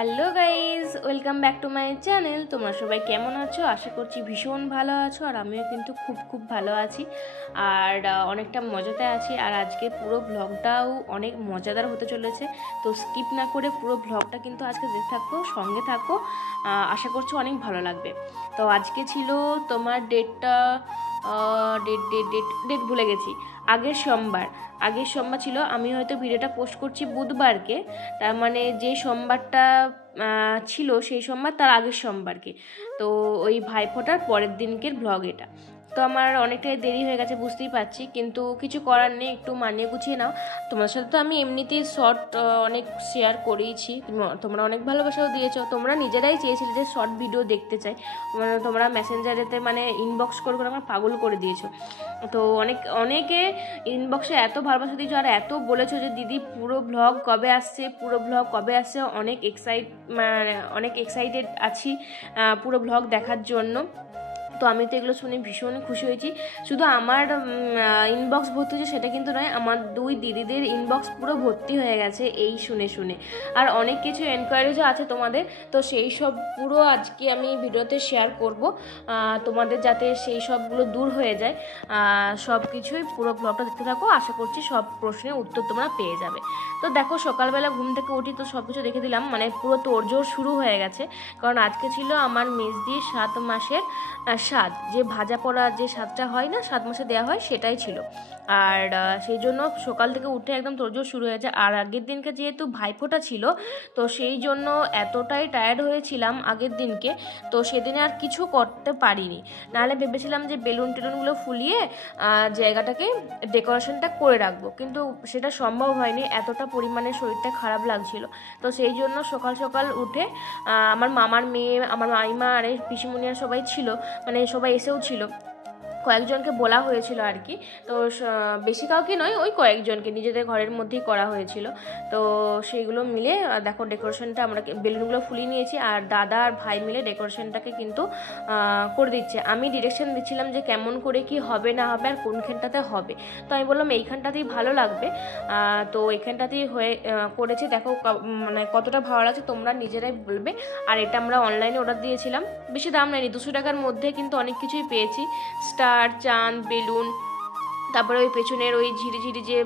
Hello guys, welcome back to my channel. তোমরা সবাই কেমন আছো? আশা করছি ভীষণ ভালো আছো, আর আমিও কিন্তু খুব ভালো আছি আর অনেকটা মজাতে আছি। আর আজকে পুরো ব্লগটাও অনেক মজাদার হতে চলেছে, তো স্কিপ না করে পুরো ব্লগটা কিন্তু আজকে দেখতে থাকো, সঙ্গে থাকো। আশা করছি অনেক ভালো লাগবে। তো আজকে ছিল তোমার ডেটটা, ডেট ভুলে গেছি। আগের সোমবার ছিল। আমি হয়তো ভিডিওটা পোস্ট করছি বুধবারকে, তার মানে যে সোমবারটা ছিল সেই সোমবার তার আগের সোমবারকে। তো ওই ভাইফোঁটার পরের দিনকের ব্লগ এটা। তো আমার অনেকটাই দেরি হয়ে গেছে বুঝতেই পারছি, কিন্তু কিছু করার নেই, একটু মানিয়ে গুছিয়ে নাও। তোমার সাথে তো আমি এমনিতেই শর্ট অনেক শেয়ার করেইছি, তোমরা অনেক ভালোবাসাও দিয়েছো। তোমরা নিজেরাই চেয়েছিলে যে শর্ট ভিডিও দেখতে চাই, মানে তোমরা মেসেঞ্জারেতে মানে ইনবক্স করে আমার পাগল করে দিয়েছো। তো অনেকে ইনবক্সে এত ভালোবাসা দিয়েছো আর এত বলেছো যে দিদি পুরো ব্লগ কবে আসছে। অনেক এক্সাইটেড আছি পুরো ব্লগ দেখার জন্য। তো আমি তো এগুলো শুনে ভীষণ খুশি হয়েছি। শুধু আমার ইনবক্স ভর্তি হয়েছে সেটা কিন্তু নয়, আমার দুই দিদিদের ইনবক্স পুরো ভর্তি হয়ে গেছে এই শুনে। আর অনেক কিছু এনকোয়ারিজও আছে তোমাদের, তো সেই সব পুরো আজকে আমি ভিডিওতে শেয়ার করব, তোমাদের যাতে সেই সবগুলো দূর হয়ে যায়। সব কিছুই পুরো ব্লগটা দেখতে থাকো, আশা করছি সব প্রশ্নের উত্তর তোমরা পেয়ে যাবে। তো দেখো, সকালবেলা ঘুম থেকে উঠি তো সব কিছু দেখে দিলাম, মানে পুরো তোড়জোড় শুরু হয়ে গেছে। কারণ আজকে ছিল আমার মেজদির 7 মাসের স্বাদ, যে ভাজা পোড়া যে স্বাদটা হয় না 7 মাসে দেওয়া হয়, সেটাই ছিল। আর সেই জন্য সকাল থেকে উঠে একদম তোড়জোড় শুরু হয়েছে। আর আগের দিনকে যেহেতু ভাইফোঁটা ছিল, তো সেই জন্য এতটাই টায়ার্ড হয়েছিলাম আগের দিনকে, তো সেদিনে আর কিছু করতে পারিনি। নাহলে ভেবেছিলাম যে বেলুন টেলুনগুলো ফুলিয়ে জায়গাটাকে ডেকোরেশনটা করে রাখবো, কিন্তু সেটা সম্ভব হয়নি, এতটা পরিমাণে শরীরটা খারাপ লাগছিল। তো সেই জন্য সকাল সকাল উঠে আমার মামার মেয়ে, আমার মাইমা আর এই পিসিমণিরা সবাই ছিল, মানে সবাই এসেও ছিল, কয়েকজনকে বলা হয়েছিল আর কি। তো বেশি কাউকে নয়, ওই কয়েকজনকে নিজেদের ঘরের মধ্যেই করা হয়েছিল। তো সেইগুলো মিলে দেখো ডেকোরেশনটা আমরা বেলুনগুলো ফুলিয়ে নিয়েছি, আর দাদা আর ভাই মিলে ডেকোরেশনটাকে কিন্তু করে দিচ্ছে। আমি ডিরেকশন দিচ্ছিলাম যে কেমন করে কি হবে না হবে আর কোনখানটাতে হবে। তো আমি বললাম এইখানটাতেই ভালো লাগবে, তো এইখানটাতেই হয়ে করেছি। দেখো মানে কতটা ভালো লাগছে তোমরা নিজেরাই বলবে। আর এটা আমরা অনলাইনে অর্ডার দিয়েছিলাম, বেশি দাম নেয়নি, 200 টাকার মধ্যে কিন্তু অনেক কিছুই পেয়েছি। স্টার, চাঁদ, বেলুন, তারপরে ওই পেছনের ওই ঝিরিঝিরি যে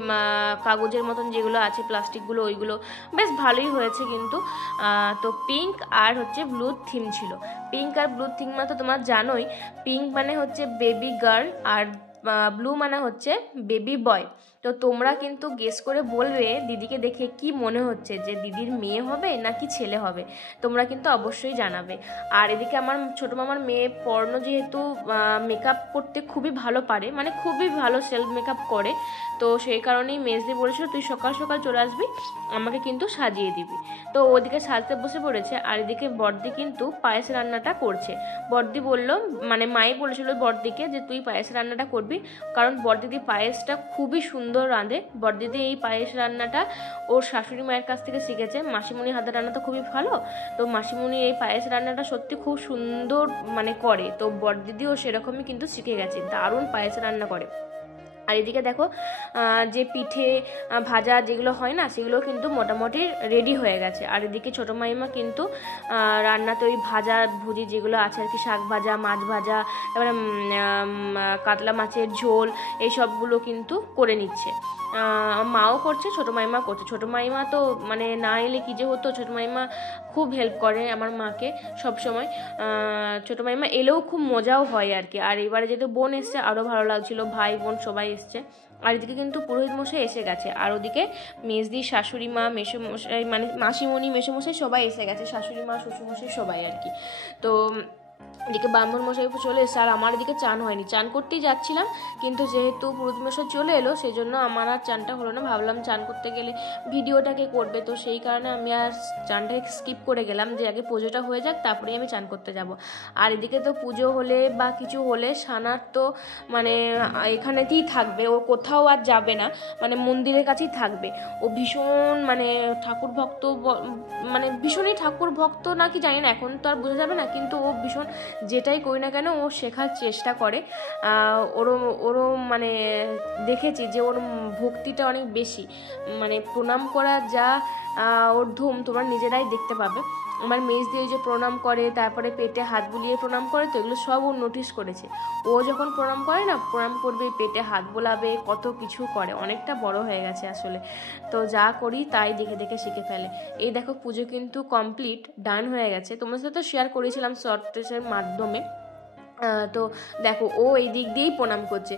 কাগজের মতন যেগুলো আছে প্লাস্টিকগুলো, ওইগুলো বেশ ভালোই হয়েছে কিন্তু। তো পিঙ্ক আর হচ্ছে ব্লু থিম ছিল। পিঙ্ক আর ব্লু থিম মানে তো তোমার জানোই, পিঙ্ক মানে হচ্ছে বেবি গার্ল আর ব্লু মানে হচ্ছে বেবি বয়। তো তোমরা কিন্তু গেস করে বলবে দিদিকে দেখে কি মনে হচ্ছে, যে দিদির মেয়ে হবে নাকি ছেলে হবে, তোমরা কিন্তু অবশ্যই জানাবে। আর এদিকে আমার ছোটো মামার মেয়ে পর্ণ যেহেতু মেকআপ করতে খুবই ভালো পারে, মানে খুবই ভালো সেলফ মেকআপ করে, তো সেই কারণেই মেজদি বলেছিল তুই সকাল সকাল চলে আসবি, আমাকে কিন্তু সাজিয়ে দিবি। তো ওদিকে সাজতে বসে পড়েছে, আর এদিকে বড়দি কিন্তু পায়েস রান্নাটা করছে। বড়দি বলল, মানে মাই বলেছিল বড়দিকে যে তুই পায়েস রান্নাটা করবি, কারণ বড়দিদি পায়েসটা খুবই সুন্দর রাঁধে। বড়দিদি এই পায়েস রান্নাটা ওর শাশুড়ি মায়ের কাছ থেকে শিখেছে। মাসিমণি হাতের রান্না তো খুবই ভালো, তো মাসিমণি এই পায়েস রান্নাটা সত্যি খুব সুন্দর মানে করে, তো বড়দিদিও সেরকমই কিন্তু শিখে গেছে, দারুণ পায়েস রান্না করে। আর এদিকে দেখো যে পিঠে ভাজা যেগুলো হয় না, সেগুলো কিন্তু মোটামুটি রেডি হয়ে গেছে। আর এদিকে ছোটো মাইমা কিন্তু রান্নাতে ওই ভাজা ভুজি যেগুলো আছে আর কি, শাক ভাজা, মাছ ভাজা, তারপরে কাতলা মাছের ঝোল, এই সবগুলো কিন্তু করে নিচ্ছে। মাও করছে, ছোটো মাইমা করছে। ছোটো মাইমা তো মানে না এলে কী যে হতো, ছোটো মাইমা খুব হেল্প করে আমার মাকে সব সময়। ছোটো মাইমা এলেও খুব মজাও হয় আর কি। আর এবারে যেহেতু বোন এসছে আরও ভালো লাগছিল, ভাই বোন সবাই এসছে। আর এদিকে কিন্তু পুরোহিত মশাই এসে গেছে, আর ওদিকে মেজদি, শাশুড়ি মা, মেসোমশাই, মানে মাসিমণি, মেসোমশাই সবাই এসে গেছে, শাশুড়ি মা, শ্বশুরমশাই সবাই আর কি। তো এদিকে ব্রাহ্মণ মশাই চলে এসে, আর আমার এদিকে চান হয়নি, চান করতেই যাচ্ছিলাম, কিন্তু যেহেতু পুরোহিত মশাই চলে এলো সেই জন্য আমার আর চানটা হলো না। ভাবলাম চান করতে গেলে ভিডিওটাকে করবে, তো সেই কারণে আমি আর চানটাকে স্কিপ করে গেলাম, যে আগে পুজোটা হয়ে যাক তারপরেই আমি চান করতে যাব। আর এদিকে তো পুজো হলে বা কিছু হলে সানার তো মানে এখানেতেই থাকবে, ও কোথাও আর যাবে না, মানে মন্দিরের কাছেই থাকবে। ও ভীষণ মানে ঠাকুর ভক্ত, মানে ভীষণই ঠাকুর ভক্ত নাকি জানি না, এখন তো আর বোঝা যাবে না, কিন্তু ও ভীষণ যেটাই করি না কেন ও শেখার চেষ্টা করে। ওরও মানে দেখেছি যে ওর ভক্তিটা অনেক বেশি, মানে প্রণাম করা যা ওর ধুম তোমরা নিজেরাই দেখতে পাবে। আমার মেজ দিয়ে যে প্রণাম করে, তারপরে পেটে হাত বুলিয়ে প্রণাম করে, তো এগুলো সব ও নোটিস করেছে। ও যখন প্রণাম করে না, প্রণাম করবে, পেটে হাত বোলাবে, কত কিছু করে, অনেকটা বড় হয়ে গেছে আসলে। তো যা করি তাই দেখে দেখে শিখে ফেলে। এই দেখো পুজো কিন্তু কমপ্লিট, ডান হয়ে গেছে, তোমার সাথে তো শেয়ার করেছিলাম শর্টসের মাধ্যমে। তো দেখো ও এই দিক দিয়েই প্রণাম করছে,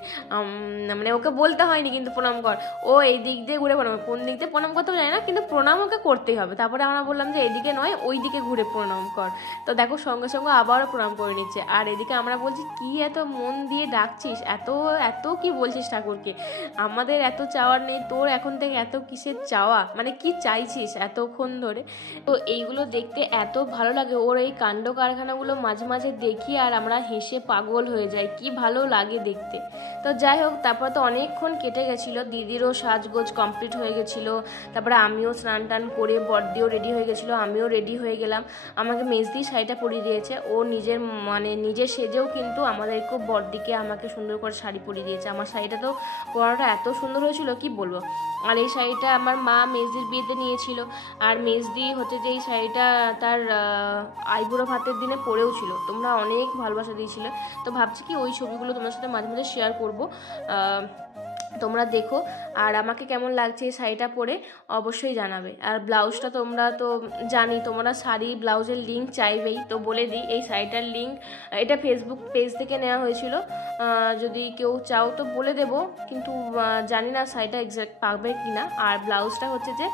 মানে ওকে বলতে হয়নি কিন্তু প্রণাম কর, ও এই দিক দিয়ে ঘুরে প্রণাম, কোন দিক দিয়ে প্রণাম করতেও জানে না, কিন্তু প্রণাম ওকে করতেই হবে। তারপরে আমরা বললাম যে এদিকে নয় ওই দিকে ঘুরে প্রণাম কর, তো দেখো সঙ্গে সঙ্গে আবারও প্রণাম করে নিচ্ছে। আর এদিকে আমরা বলছি কি এত মন দিয়ে ডাকছিস, এত এত কি বলছিস ঠাকুরকে, আমাদের এত চাওয়ার নেই, তোর এখন থেকে এত কিসের চাওয়া, মানে কি চাইছিস এতক্ষণ ধরে। তো এইগুলো দেখতে এত ভালো লাগে, ওর এই কাণ্ড কারখানাগুলো মাঝে মাঝে দেখি আর আমরা হেসে পাগল হয়ে যায়, কি ভালো লাগে দেখতে। তো যাই হোক, তারপর তো অনেকক্ষণ কেটে গেছিলো, দিদিরও সাজগোজ কমপ্লিট হয়ে গেছিলো, তারপরে আমিও স্নান টান করে, বড়দিও রেডি হয়ে গেছিলো, আমিও রেডি হয়ে গেলাম। আমাকে মেজদি শাড়িটা পরিয়ে দিয়েছে, ও নিজের মানে নিজে সেজেও কিন্তু আমাদেরকে বড়দিকে আমাকে সুন্দর করে শাড়ি পরিয়ে দিয়েছে। আমার শাড়িটা তো পরাটা এত সুন্দর হয়েছিল কি বলবো। আর এই শাড়িটা আমার মা মেজদির বিয়েতে নিয়েছিল, আর মেজদি হচ্ছে যে এই শাড়িটা তার আইবুড়ো ভাতের দিনে পরেও ছিল, তোমরা অনেক ভালোবাসা দিয়েছিল। তো ভাবছি কি ওই ছবিগুলো তোমার সাথে মাঝে মাঝে শেয়ার করবো, তোমরা দেখো। আর আমাকে কেমন লাগছে এই শাড়িটা পরে অবশ্যই জানাবে। আর ব্লাউজটা তোমরা তো জানি, তোমরা শাড়ি ব্লাউজের লিঙ্ক চাইবেই, তো বলে দিই এই শাড়িটার লিঙ্ক এটা ফেসবুক পেজ থেকে নেওয়া হয়েছিল, যদি কেউ চাও তো বলে দেব, কিন্তু জানি না শাড়িটা এক্স্যাক্ট পাবে কি না। আর ব্লাউজটা হচ্ছে যে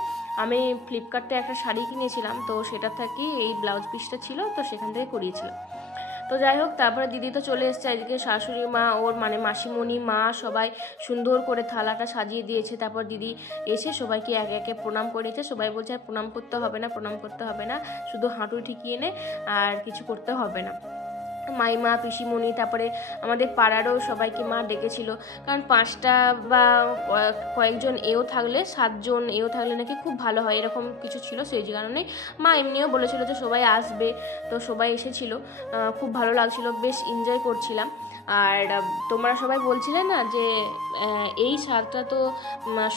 আমি ফ্লিপকার্টে একটা শাড়ি কিনেছিলাম, তো সেটা থেকে এই ব্লাউজ পিসটা ছিল, তো সেখান থেকে করিয়েছিলাম। তো যাই হোক, তারপরে দিদি তো চলে এসছে, এদিকে শাশুড়ি মা, ওর মানে মাসিমণি, মা সবাই সুন্দর করে থালাটা সাজিয়ে দিয়েছে। তারপর দিদি এসে সবাইকে একে একে প্রণাম করেছে। সবাই বলছে আর প্রণাম করতে হবে না, প্রণাম করতে হবে না, শুধু হাঁটু ঠিকিয়ে নে, আর কিছু করতে হবে না। মাইমা, পিসিমণি, তারপরে আমাদের পাড়ারও সবাইকে মা ডেকেছিল, কারণ 5টা বা কয়েকজন এও থাকলে, 7জন এও থাকলে নাকি খুব ভালো হয়, এরকম কিছু ছিল। সেই কারণে মা এমনিও বলেছিল যে সবাই আসবে, তো সবাই এসেছিল, খুব ভালো লাগছিল, বেশ এনজয় করছিলাম। আর তোমরা সবাই বলছিলে না যে এই স্বাদটা তো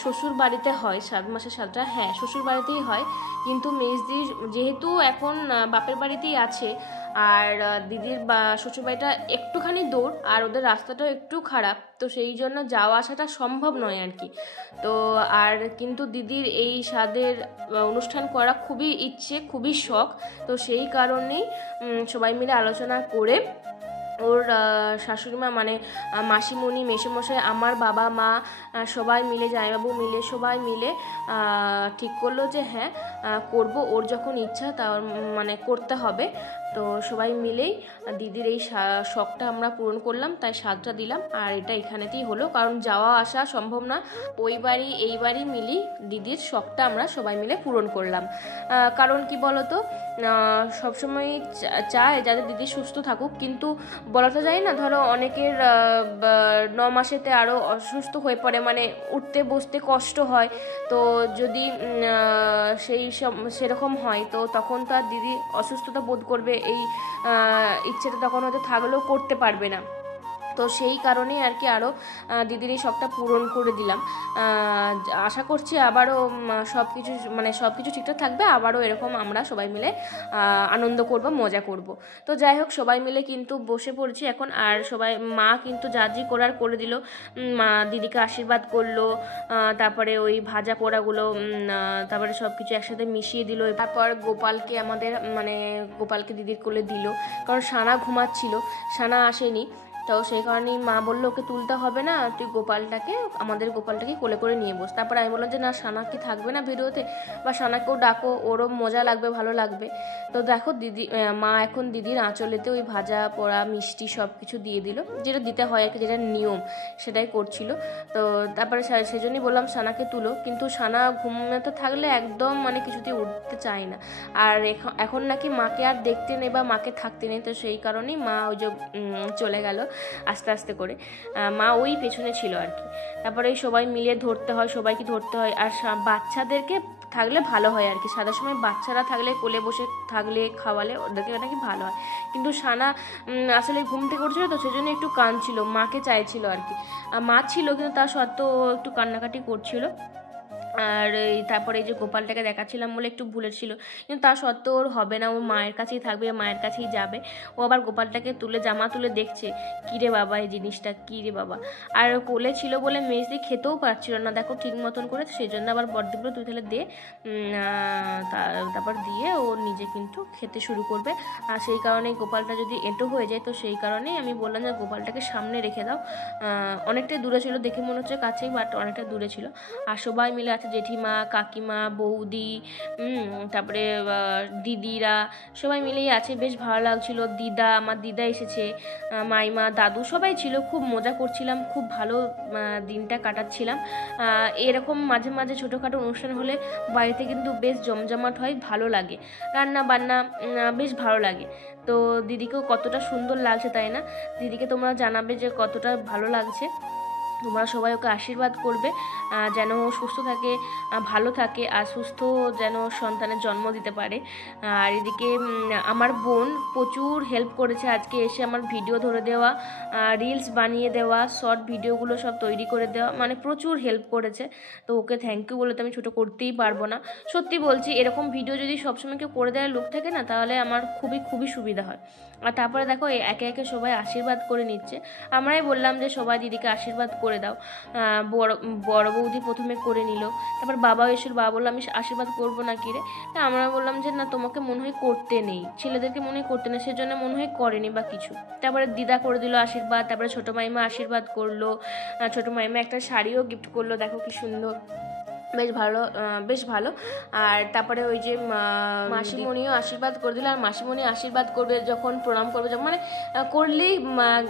শ্বশুর বাড়িতে হয়, 7 মাসের স্বাদটা, হ্যাঁ শ্বশুর বাড়িতেই হয়, কিন্তু মেজদি যেহেতু এখন বাপের বাড়িতেই আছে, আর দিদির শ্বশুরবাড়িটা একটুখানি দূর, আর ওদের রাস্তাটাও একটু খারাপ, তো সেই জন্য যাওয়া আসাটা সম্ভব নয় আর কি। তো আর কিন্তু দিদির এই স্বাদের অনুষ্ঠান করা খুবই ইচ্ছে, খুবই শখ, তো সেই কারণেই সবাই মিলে আলোচনা করে ওর শাশুড়িমা মানে মাসিমণি, মেসোমশাই, আমার বাবা মা সবাই মিলে, জামাইবাবু মিলে, সবাই মিলে ঠিক করলো যে হ্যাঁ করবো, ওর যখন ইচ্ছা তা মানে করতে হবে। তো সবাই মিলেই দিদির এই শখটা আমরা পূরণ করলাম, তাই স্বাদটা দিলাম। আর এটা এখানেতেই হলো, কারণ যাওয়া আসা সম্ভব না, ওই বাড়ি এই বাড়ি মিলি দিদির শখটা আমরা সবাই মিলে পূরণ করলাম। কারণ কি বলতো, সবসময় চায় যাতে দিদি সুস্থ থাকুক, কিন্তু বলা তো যায় না, ধরো অনেকের 9 মাসেতে আরও অসুস্থ হয়ে পড়ে, মানে উঠতে বসতে কষ্ট হয়, তো যদি সেরকম হয়, তো তখন তো আর দিদি অসুস্থতা বোধ করবে, এই ইচ্ছেটা তখন হয়তো থাকলেও করতে পারবে না। তো সেই কারণেই আর কি আরও দিদির এই শখটা পূরণ করে দিলাম। আশা করছি আবারও সব কিছু ঠিকঠাক থাকবে, আবারও এরকম আমরা সবাই মিলে আনন্দ করব, মজা করব। তো যাই হোক, সবাই মিলে কিন্তু বসে পড়ছি এখন, আর সবাই মা কিন্তু যা জি করার করে দিল, মা দিদিকে আশীর্বাদ করলো, তারপরে ওই ভাজা পোড়াগুলো, তারপরে সব কিছু একসাথে মিশিয়ে দিল। তারপর গোপালকে দিদির কোলে দিল, কারণ সানা ঘুমাচ্ছিল, সানা আসেনি, তো সেই কারণেই মা বললো ওকে তুলতে হবে না, তুই আমাদের গোপালটাকে কোলে করে নিয়ে বস। তারপর আমি বললাম যে না, সানা কি থাকবে না ভিডিওতে, বা সানাকেও ডাকো, ওরও মজা লাগবে, ভালো লাগবে। তো দেখো মা এখন দিদির আঁচলেতে ওই ভাজা পোড়া মিষ্টি সব কিছু দিয়ে দিল, যেটা দিতে হয় আর কি, যেটা নিয়ম সেটাই করছিল। তো তারপরে সেজন্যই বললাম সানাকে তুলো, কিন্তু সানা ঘুমাতে থাকলে একদম মানে কিছুতেই উঠতে চায় না, আর এখন নাকি মাকে আর দেখতে নেই বা মাকে থাকতে নেই, তো সেই কারণেই মা ওই যে চলে গেল আস্তে আস্তে করে, মা ওই পেছনে ছিল আর কি। তারপরে সবাই মিলে ধরতে হয়, সবাইকে ধরতে হয়, আর বাচ্চাদেরকে থাকলে ভালো হয় আর কি। সাদার সময় বাচ্চারা থাকলে কোলে বসে থাকলে খাওয়ালে ওদেরকে নাকি ভালো হয়। কিন্তু সানা আসলে ঘুম থেকে উঠছিল তো সেজন্য একটু কাঁদছিল, মাকে চাইছিল আর কি। মা ছিল কিন্তু তা সত্ত্বেও একটু কান্নাকাটি করছিল। আর এই তারপরে এই যে গোপালটাকে দেখাচ্ছিলাম বলে একটু ভুলেছিল, কিন্তু তা সত্ত্বেও ওর হবে না, ও মায়ের কাছেই থাকবে, মায়ের কাছেই যাবে। ও আবার গোপালটাকে তুলে জামা তুলে দেখছে, কিরে বাবা এই জিনিসটা কিরে বাবা। আর কোলে ছিল বলে মেজদি খেতেও পারছিল না দেখো ঠিক মতন করে, সেই জন্য আবার বড়দি বলে তুই তাহলে দে। তারপর দিয়ে ও নিজে কিন্তু খেতে শুরু করবে। আর সেই কারণেই গোপালটা যদি এঁটো হয়ে যায়, তো সেই কারণেই আমি বললাম যে গোপালটাকে সামনে রেখে দাও। অনেকটাই দূরে ছিল, দেখে মনে হচ্ছে কাছেই, বাট অনেকটা দূরে ছিল। আর সবাই মিলে আছে, জেঠিমা, কাকিমা, বৌদি, তারপরে দিদিরা, সবাই মিলেই আছে, বেশ ভালো লাগছিল। দিদা, আমার দিদা এসেছে, মাইমা, দাদু সবাই ছিল, খুব মজা করছিলাম, খুব ভালো দিনটা কাটাচ্ছিলাম। এরকম মাঝে মাঝে ছোটোখাটো অনুষ্ঠান হলে বাড়িতে কিন্তু বেশ জমজমাট হয়, ভালো লাগে, রান্না বান্না বেশ ভালো লাগে। তো দিদিকেও কতটা সুন্দর লাগছে তাই না? দিদিকে তোমরা জানাবে যে কতটা ভালো লাগছে। তোমরা সবাই ওকে আশীর্বাদ করবে যেন ও সুস্থ থাকে, ভালো থাকে, আর সুস্থ যেন সন্তানের জন্ম দিতে পারে। আর এদিকে আমার বোন প্রচুর হেল্প করেছে আজকে এসে, আমার ভিডিও ধরে দেওয়া, রিলস বানিয়ে দেওয়া, শর্ট ভিডিওগুলো সব তৈরি করে দেওয়া, মানে প্রচুর হেল্প করেছে। তো ওকে থ্যাংক ইউ বলে তো আমি ছোটো করতেই পারবো না, সত্যি বলছি। এরকম ভিডিও যদি সবসময় কেউ করে দেওয়ার লোক থাকে না, তাহলে আমার খুবই খুবই সুবিধা হয়। আর তারপরে দেখো একে একে সবাই আশীর্বাদ করে নিচ্ছে। আমরাই বললাম যে সবাই দিদিকে আশীর্বাদ করে দাও। বড় বৌদি প্রথমে করে নিল, তারপর বাবা এসে, বাবা বললো আমি আশীর্বাদ করবো না কি রে। তা আমরা বললাম যে না, তোমাকে মনে হয় করতে নেই, ছেলেদেরকে মনে হয় করতে নেই, সেজন্য মনে হয় করেনি বা কিছু। তারপরে দিদা করে দিল আশীর্বাদ, তারপরে ছোটো মাইমা আশীর্বাদ করলো, ছোটো মাইমা একটা শাড়িও গিফট করলো, দেখো কি সুন্দর, বেশ ভালো, বেশ ভালো। আর তারপরে ওই যে মাসিমণিও আশীর্বাদ করে দিল। আর মাসিমণি আশীর্বাদ করবে যখন, প্রণাম করবে যখন, মানে করলেই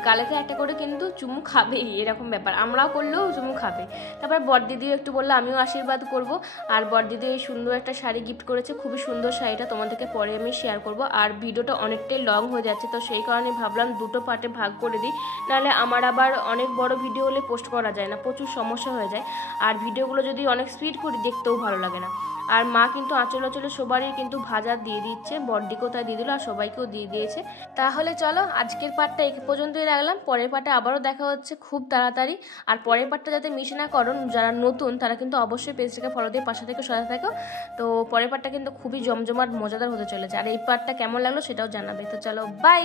গালেতে একটা করে কিন্তু চুমু খাবেই, এরকম ব্যাপার। আমরাও করলেও চুমু খাবে। তারপর বড়দিদিও একটু বললো আমিও আশীর্বাদ করব। আর বড়দিদি এই সুন্দর একটা শাড়ি গিফট করেছে, খুবই সুন্দর শাড়িটা, তোমাদেরকে পরে আমি শেয়ার করব। আর ভিডিওটা অনেকটাই লং হয়ে যাচ্ছে, তো সেই কারণে ভাবলাম দুটো পার্টে ভাগ করে দিই, নাহলে আমার আবার অনেক বড় ভিডিও হলে পোস্ট করা যায় না, প্রচুর সমস্যা হয়ে যায়। আর ভিডিওগুলো যদি অনেক স্পিড করি দেখতেও ভালো লাগে না। আর মা কিন্তু আঁচলে সবারই কিন্তু ভাজা দিয়ে দিচ্ছে, বড়দিকেও তাই দিয়ে দিল, আর সবাইকেও দিয়ে দিয়েছে। তাহলে চলো আজকের পার্টটা এই পর্যন্তই রাখলাম, পরের পার্টে আবারও দেখা হচ্ছে খুব তাড়াতাড়ি। আর পরের পার্টটা যাতে মিস না করো, যারা নতুন তারা কিন্তু অবশ্যই পেজটাকে ফলো দিয়ে পাশে থেকে সাথে থাকো। তো পরের পার্টটা কিন্তু খুবই জমজমাট মজাদার হতে চলেছে। আর এই পার্টটা কেমন লাগলো সেটাও জানাবে। তো চলো বাই।